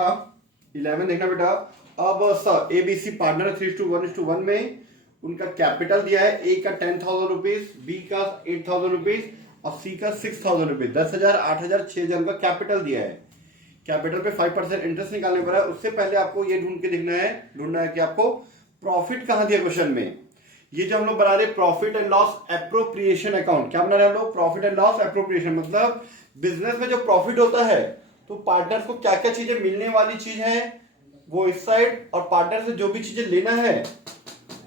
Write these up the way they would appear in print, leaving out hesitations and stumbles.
था 11 देखना बेटा। अब ABC पार्टनर 3:1:1 में उनका कैपिटल दिया है, ए का 10,000 रुपीज, बी का 8,000 रुपीज और सी का 6,000 रुपीज। 10,000, 8,000, 6,000 का कैपिटल दिया है। कैपिटल पे 5% इंटरेस्ट निकालने पर है। उससे पहले आपको ये ढूंढ ढूंढना है कि आपको प्रॉफिट कहां दिया क्वेश्चन में। ये जो हम लोग बना रहे profit and loss appropriation account, क्या बना रहे हैं हम लोग? Profit and loss appropriation. मतलब बिजनेस में जो प्रॉफिट होता है तो पार्टनर को क्या क्या चीजें मिलने वाली चीज है वो इस साइड, और पार्टनर से जो भी चीजें लेना है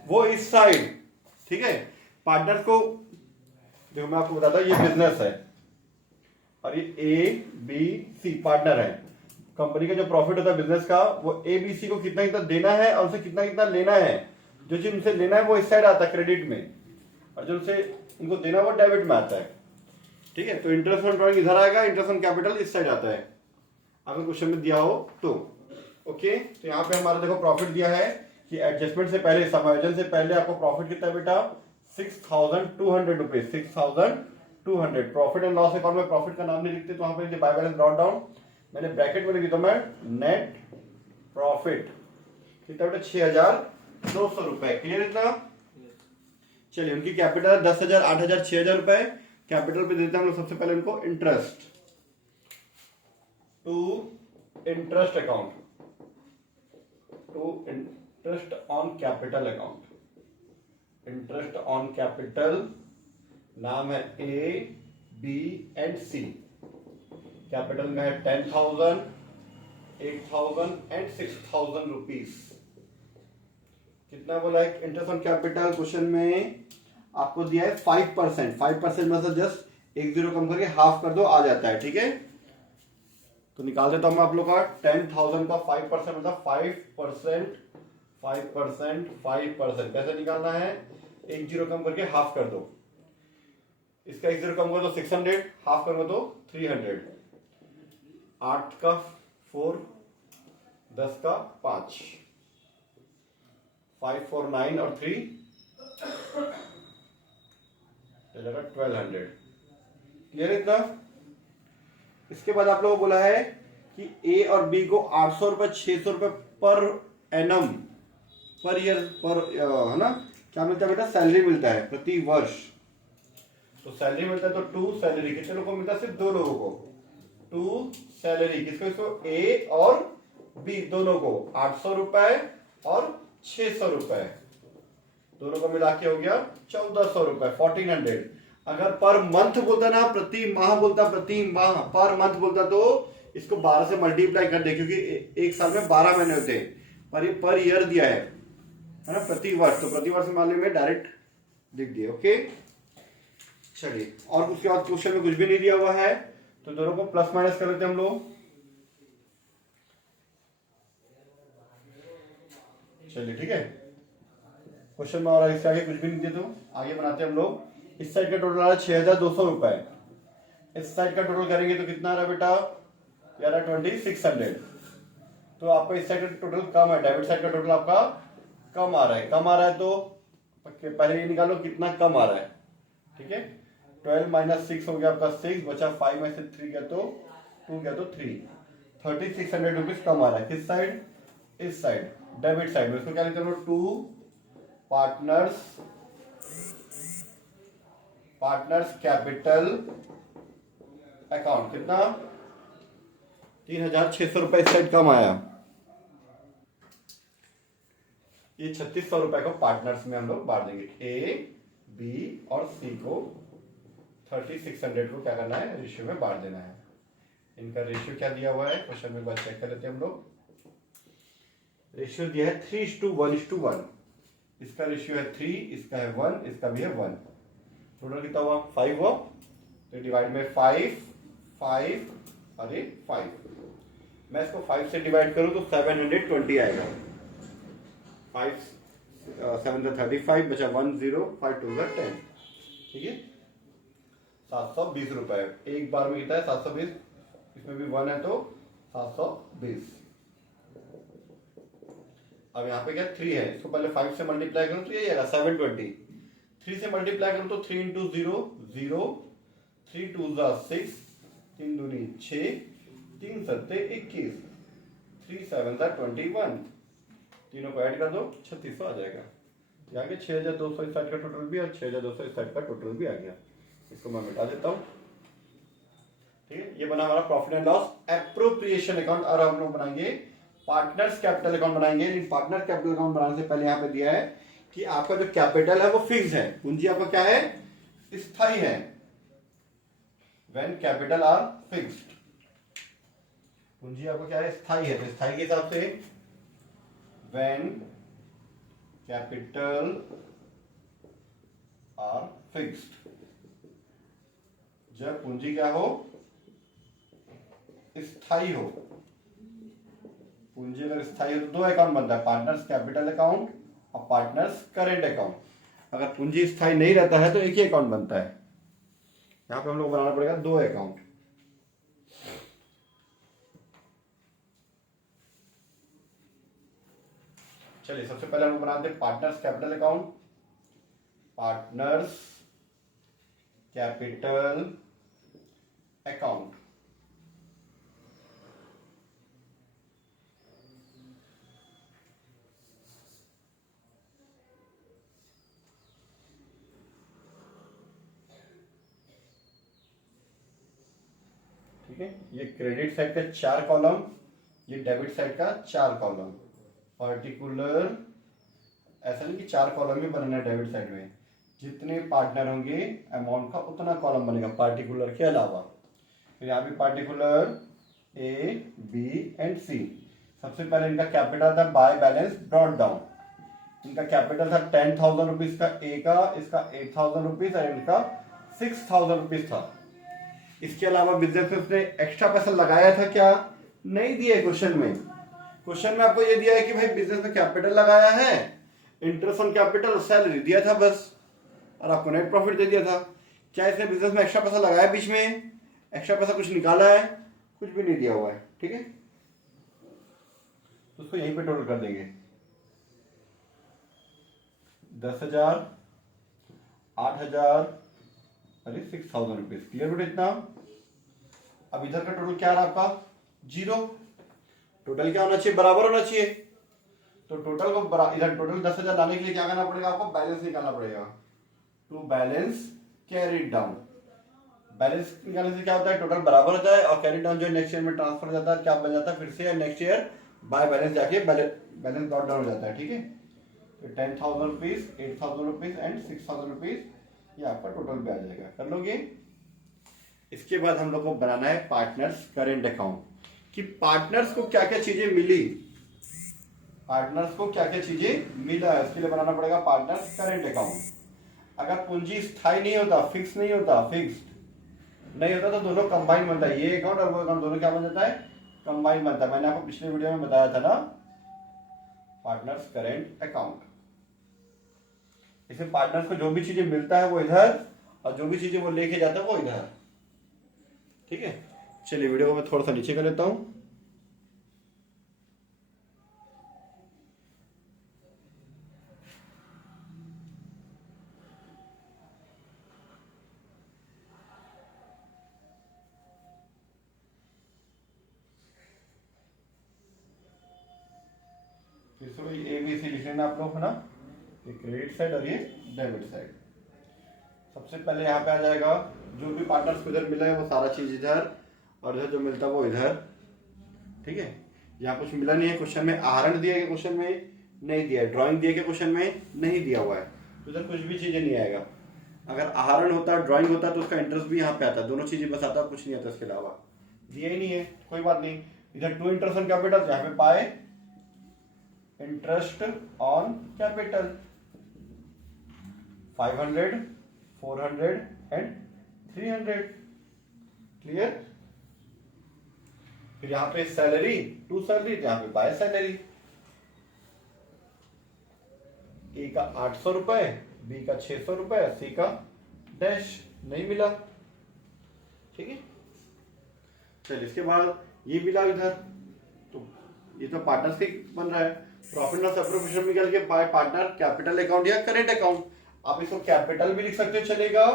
वो इस साइड। ठीक है, पार्टनर को देखो मैं आपको बताता हूं, ये बिजनेस है और ये ABC पार्टनर है। कंपनी का जो प्रॉफिट होता है बिजनेस का वो ABC को कितना कितना देना है और उसे कितना कितना लेना है। जो चीज उनसे लेना है वो इस साइड आता है क्रेडिट में, और जो उनसे उनको देना वो डेबिट में आता है। ठीक है, तो इंटरेस्ट ऑन ड्रॉइंग इधर आएगा, इंटरेस्ट ऑन कैपिटल इस साइड आता है अगर क्वेश्चन में दिया हो तो। ओके, तो यहाँ पे हमारा देखो प्रॉफिट दिया है कि एडजस्टमेंट से पहले, समायोजन से पहले आपको प्रॉफिट कितना है बेटा? 6,200 rupees. 6,200। Profit and loss account में प्रॉफिट का नाम नहीं लिखते तो वहां पर बाय बैलेंस ब्रॉट डाउन, मैंने ब्रैकेट में लिख दिया मैं नेट प्रॉफिट कितना बेटा? 6,200 रुपए। क्लियर इतना? चलिए, उनकी कैपिटल 10,000, 8,000, 6,000 रुपए। कैपिटल पे देते हैं हम लोग सबसे पहले उनको interest to interest account, to interest on capital account. Interest on capital नाम है ABC कैपिटल का है 10,000, 8,000 एंड 6,000 रुपीज। कितना बोला है इंटरेस्ट ऑन कैपिटल? क्वेश्चन में आपको दिया है 5%। 5% मतलब जस्ट एक जीरो कम करके हाफ कर दो, आ जाता है। ठीक है, तो निकाल देता हूं मैं आप लोग का 10,000 का 5% मतलब 5%। 5% कैसे निकालना है? एक जीरो कम करके हाफ कर दो। इसका एक जीरो कम कर दो 600, हाफ कर दो 300। 8 का 4, 10 का 5, 5, 4, 9 और 3 1200। क्लियर इतना? इसके बाद आप लोगों को बोला है कि ए और बी को 800 रुपए, 600 रुपए पर एनम, पर ईयर, पर है ना, क्या मिलता है बेटा? सैलरी मिलता है प्रति वर्ष। तो सैलरी मिलता है तो टू सैलरी, कितने लोगों को मिलता है? सिर्फ 2 लोगों को। टू सैलरी किसको? इसको ए और बी दोनों को 800 रुपए और 600 रुपए, दोनों को मिला के हो गया 1,400 रुपए, 1,400। अगर पर मंथ बोलता ना, प्रति माह बोलता, प्रति माह, पर मंथ बोलता तो इसको 12 से मल्टीप्लाई कर दे, क्योंकि एक साल में 12 महीने होते हैं, पर ये पर ईयर दिया है ना, प्रति वर्ष। तो प्रति वर्ष मामले में डायरेक्ट लिख दिए। ओके, चलिए, और उसके बाद क्वेश्चन में कुछ भी नहीं दिया हुआ है तो दोनों को प्लस माइनस कर लेते हैं हम लोग। चलिए ठीक है, क्वेश्चन में और इससे आगे कुछ भी नहीं दिया तो आगे बनाते हैं हम लोग। इस साइड का टोटल आ रहा है 6,200 रुपए, इस साइड का टोटल करेंगे तो कितना आ रहा है बेटा? यार 2,600। तो आपका इस साइड का टोटल कम है, डेबिट साइड का टोटल आपका कम आ रहा है। कम आ रहा है तो पहले ये निकालो कितना कम आ रहा है। ठीक है, 12 माइनस 6 हो गया आपका 6, बचा 5 में से 3 गया तो 2 गया तो 3, 3,600 रुपीज कम आ रहा है। किस साइड? इस साइड, डेबिट साइड में। इसको क्या लिखते हैं? To partners capital account. कितना? 3,600 रुपए इस साइड कम आया। ये 3,600 रुपए को पार्टनर्स में हम लोग बांट देंगे। ए, बी और सी को 3,600 को क्या करना है? रेशियो में बांट देना है। इनका रेशियो क्या दिया हुआ है क्वेश्चन में, एक बार चेक कर लेते हैं हम लोग। रेशियो दिया है 3:1:1। इसका रेशियो है 3, इसका है 1, इसका भी है 1। टोटल कितना हुआ? 5 हुआ, तो डिवाइड में 5, 5 अरे 5, मैं इसको 5 से डिवाइड करूं तो 720 आएगा। 5 7 35, बचा 1 0, 5 2 10। ठीक है, 720 रुपए। एक बार में कितना है? 720, इसमें भी 1 है तो 720। अब यहाँ पे क्या 3 है, इसको पहले 5 से मल्टीप्लाई करूं तो ये आएगा 720। 3 से मल्टीप्लाई करूं तो 3 इंटू 0 0, 3 2 6, 3 दूनी 6, 3 सत्ते 21, 3×7=21, तीनों को ऐड कर दो 3600 आ जाएगा। ये आ गया 6260 का टोटल भी और 6260 का टोटल भी आ गया। इसको मैं मिटा देता हूँ। ठीक है, ये बना हमारा profit and loss appropriation account. और हम लोग बनाएंगे पार्टनर्स कैपिटल अकाउंट बनाएंगे। लेकिन पार्टनर कैपिटल अकाउंट बनाने से पहले यहाँ पे दिया है कि आपका जो कैपिटल है वो फिक्स है, पूंजी आपका क्या है, स्थायी है। व्हेन कैपिटल आर फिक्स्ड, पूंजी आपका क्या है, स्थायी है। तो स्थायी के हिसाब से व्हेन कैपिटल आर फिक्स्ड, जब पूंजी क्या हो, स्थायी हो। पूंजी अगर स्थायी हो तो दो अकाउंट बनता है, पार्टनर्स कैपिटल अकाउंट और पार्टनर्स करेंट अकाउंट। अगर पूंजी स्थायी नहीं रहता है तो एक ही अकाउंट बनता है। यहां पे हम लोग बनाना पड़ेगा दो अकाउंट। चलिए सबसे पहले हम बनाते हैं partners capital account. Partners capital account. ठीक है, ये क्रेडिट साइड का 4 कॉलम, ये डेबिट साइड का 4 कॉलम। पर्टिकुलर, ऐसा नहीं कि 4 कॉलम ही बनना है डेबिट साइड में, जितने पार्टनर होंगे अमाउंट का उतना कॉलम बनेगा पार्टिकुलर के अलावा। फिर यहाँ पे पार्टिकुलर ए बी एंड सी। सबसे पहले इनका कैपिटल था बाय बैलेंस ब्रॉट डाउन। इनका कैपिटल था 10,000 रुपीज का ए का, इसका 8,000 रुपीज और इनका 6,000 रुपीज था। इसके अलावा बिजनेस में उसने एक्स्ट्रा पैसा लगाया था क्या, नहीं दिया क्वेश्चन में। क्वेश्चन में आपको ये दिया है कि भाई बिजनेस में कैपिटल लगाया है, इंटरेस्ट ऑन कैपिटल, सैलरी दिया था बस, और आपको नेट प्रॉफिट दे दिया था। क्या इसने बिजनेस में एक्स्ट्रा पैसा लगाया, बीच में एक्स्ट्रा पैसा कुछ निकाला है, कुछ भी नहीं दिया हुआ है। ठीक है, तो उसको यहीं पे टोटल कर देंगे। 10,000, 8,000, अरे 6,000 रुपीज। क्लियर बेटा इतना। अब इधर का टोटल क्या रहा आपका, 0। टोटल क्या होना चाहिए, बराबर होना चाहिए। तो टोटल को इधर टोटल 10,000 लाने के लिए क्या करना पड़ेगा आपको, बैलेंस निकालना पड़ेगा। To balance carry down. Balance निकालने से क्या होता है, टोटल बराबर होता है और कैरी डाउन जो नेक्स्ट ईयर में ट्रांसफर हो जाता है, क्या बन जाता है फिर से नेक्स्ट ईयर बाय बैलेंस जाके बैलेंस ब्रॉट डाउन हो जाता है। ठीक है, तो 10,000 रुपीज, 8,000 रुपीज एंड 6,000 रुपीज, ये आपका टोटल पे आ जाएगा। कर लोगे। इसके बाद हम लोग को बनाना है पार्टनर्स करेंट अकाउंट, कि पार्टनर्स को क्या क्या चीजें मिली, पार्टनर्स को क्या क्या चीजें मिला है, इसके लिए बनाना पड़ेगा पार्टनर्स करेंट अकाउंट। अगर पूंजी स्थायी नहीं होता, फिक्स नहीं होता, फिक्स्ड नहीं होता, तो दोनों कंबाइन बनता है। ये अकाउंट और वो अकाउंट दोनों क्या बन जाता है, कंबाइन बनता है। मैंने आपको पिछले वीडियो में बताया था ना, पार्टनर्स करेंट अकाउंट। इसमें पार्टनर्स को जो भी चीजें मिलता है वो इधर, और जो भी चीजें वो लेके जाता है वो इधर। ठीक है, चलिए वीडियो को मैं थोड़ा सा नीचे कर लेता हूं। ए बी सी लिख लेना आप लोग है ना, ये क्रेडिट साइड और ये डेबिट साइड। सबसे पहले यहाँ पे आ जाएगा जो भी पार्टनर्स को इधर मिला है वो सारा चीज इधर, और इधर जो मिलता है वो इधर। ठीक है, यहाँ कुछ मिला नहीं है क्वेश्चन में। आहरण दिया गया क्वेश्चन में नहीं दिया है, ड्राइंग दिया गया क्वेश्चन में नहीं दिया हुआ है, तो इधर कुछ भी चीजें नहीं आएगा। अगर आहरण होता, ड्राइंग होता तो उसका इंटरेस्ट भी यहाँ पे आता, दोनों चीजें बस आता, कुछ नहीं आता इसके अलावा। दिया ही नहीं है, कोई बात नहीं। इधर टू इंटरेस्ट ऑन कैपिटल, यहाँ पे पाए interest on capital 500, 400 and 300। Clear. फिर यहां पे सैलरी, टू सैलरी, यहां पे बाय सैलरी। ए का 800 रुपए, बी का 600 रुपए, सी का डैश नहीं मिला। ठीक है, चलिए इसके बाद ये मिला इधर, तो ये तो पार्टनर्स के बन रहा है। प्रॉफिट लॉस एप्रोप्रिएशन निकल के बाय पार्टनर कैपिटल अकाउंट या करेंट अकाउंट। आप इसको कैपिटल भी लिख सकते हो, चलेगा,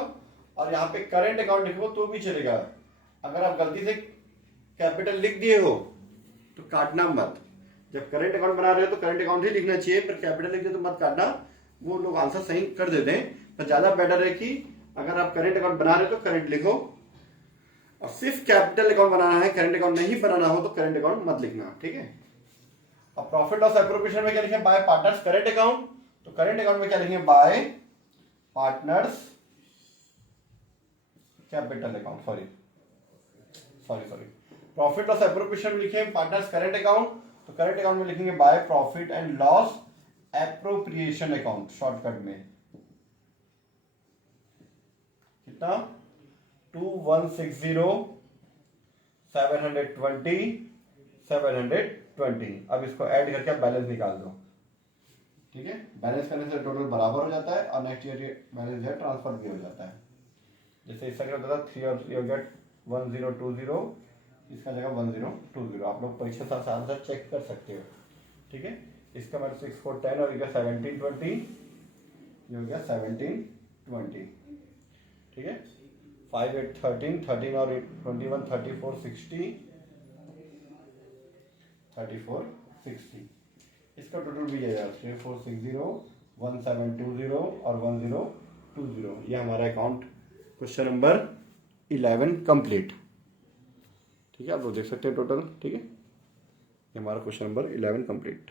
और यहाँ पे करेंट अकाउंट लिखो तो भी चलेगा। अगर आप गलती से कैपिटल लिख दिए हो तो काटना मत, जब करंट अकाउंट बना रहे हो तो करंट अकाउंट ही लिखना चाहिए, पर कैपिटल लिख दे तो मत काटना, वो लोग आंसर सही कर देते हैं। पर ज्यादा बेटर है कि अगर आप करंट अकाउंट बना रहे हो तो करंट लिखो, और सिर्फ कैपिटल अकाउंट बनाना है, करंट अकाउंट नहीं बनाना हो तो करंट अकाउंट मत लिखना, ठीक है। अब प्रॉफिट लॉस एप्रोप्रिएशन में क्या लिखें, बाय पार्टनर्स करंट अकाउंट, तो करंट अकाउंट में क्या लिखें, bye partners capital account, sorry profit loss appropriation में लिखें पार्टनर्स करंट अकाउंट, तो करंट अकाउंट में लिखेंगे by profit and loss appropriation account, shortcut में कितना 2160 720 720। अब इसको ऐड करके आप बैलेंस निकाल दो, ठीक है। बैलेंस करने से टोटल बराबर हो जाता है और नेक्स्ट ईयर बैलेंस जो है ट्रांसफर भी हो जाता है। जैसे इसका क्या होता था 3 और यू गेट 1020, इसका जगह 1020, आप लोग परीक्षा से आंसर चेक कर सकते हो, ठीक है। इसका मतलब 6 4 10 और 1720, ये हो गया 1720, ठीक है। 5 8 13 13 और 21 34 60 34 60, इसका टोटल भी है 3460 1720 और 1020। ये हमारा अकाउंट क्वेश्चन नंबर 11 कंप्लीट, ठीक है। आप लोग देख सकते हैं टोटल, ठीक है। ये हमारा क्वेश्चन नंबर 11 कंप्लीट।